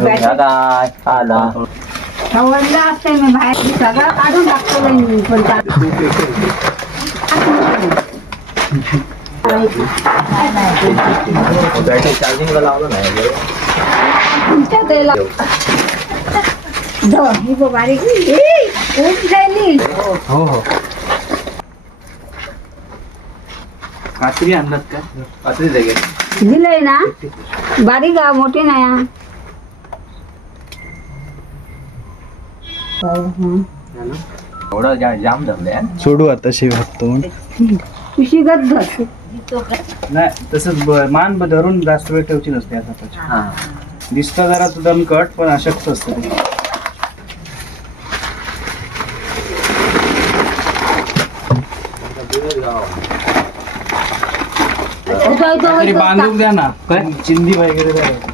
आता आला आवडला असते मी बाहेर सगळं काढून टाकतो मी पण चार्जिंग लावलं नाही तुमच्या तेला ही बारीक खूप झाली हो हो कात्री आणलात का कात्री जागे दिलंय ना बारीक मोठी नाही थोडं जाम झालंय सोडू आता शिव हप्तो पिशी गद्द नाही तसंच मान धरून जास्त वेळ ठेवची नसते आता दिसतं जरा दम कट पण अशक्त असतं ते काहीतरी बांधून द्या ना काय चिंदी वगैरे द्या